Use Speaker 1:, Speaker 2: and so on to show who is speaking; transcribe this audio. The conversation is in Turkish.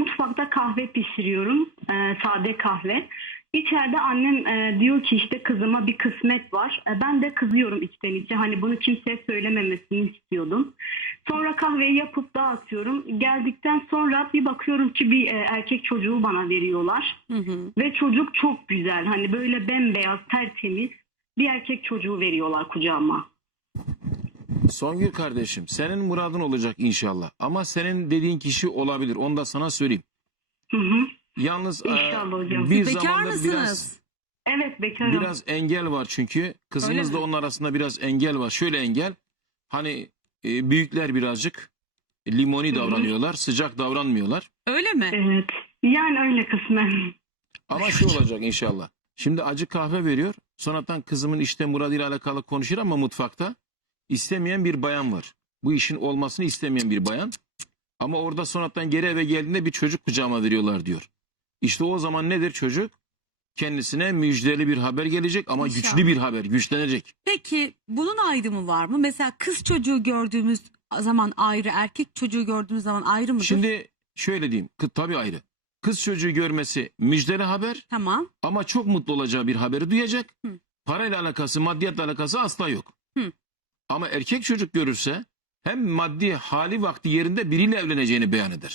Speaker 1: mutfakta kahve pişiriyorum. E, sade kahve. İçeride annem e, diyor ki işte kızıma bir kısmet var. E, ben de kızıyorum içten içe. Hani bunu kimseye söylememesini istiyordum. Sonra kahveyi yapıp dağıtıyorum. Geldikten sonra bir bakıyorum ki bir e, erkek çocuğu bana veriyorlar.
Speaker 2: Hı hı.
Speaker 1: Ve çocuk çok güzel. Hani böyle bembeyaz, tertemiz bir erkek çocuğu veriyorlar kucağıma.
Speaker 3: Songül kardeşim senin muradın olacak inşallah. Ama senin dediğin kişi olabilir. Onu da sana söyleyeyim.
Speaker 1: Hı hı.
Speaker 3: Yalnız e,
Speaker 1: İnşallah hocam.
Speaker 3: bir
Speaker 2: Bekar mısınız?
Speaker 3: biraz
Speaker 1: Evet bekarım.
Speaker 3: biraz engel var çünkü. Kızınız
Speaker 2: Öyle
Speaker 3: da
Speaker 2: mi?
Speaker 3: onun arasında biraz engel var. Şöyle engel. Hani e, büyükler birazcık limoni
Speaker 1: hı.
Speaker 3: davranıyorlar. Sıcak davranmıyorlar.
Speaker 2: Öyle mi?
Speaker 1: Evet. Yani öyle kısmen.
Speaker 3: Ama şu olacak inşallah. Şimdi acı kahve veriyor. Sonradan kızımın işte muradıyla alakalı konuşur ama mutfakta istemeyen bir bayan var. Bu işin olmasını istemeyen bir bayan. Ama orada sonradan geri eve geldiğinde bir çocuk kucağıma veriyorlar diyor. İşte o zaman nedir çocuk? Kendisine müjdeli bir haber gelecek ama
Speaker 2: İnşallah.
Speaker 3: güçlü bir haber, güçlenecek.
Speaker 2: Peki bunun ayrımı var mı? Mesela kız çocuğu gördüğümüz zaman ayrı, erkek çocuğu gördüğümüz zaman ayrı mıdır?
Speaker 3: Şimdi şöyle diyeyim, tabii ayrı. Kız çocuğu görmesi müjdeli haber
Speaker 2: Tamam.
Speaker 3: ama çok mutlu olacağı bir haberi duyacak.
Speaker 2: Hı.
Speaker 3: Parayla alakası, maddiyatla alakası asla yok.
Speaker 2: Hı.
Speaker 3: Ama erkek çocuk görürse hem maddi hali vakti yerinde biriyle evleneceğini beyan eder.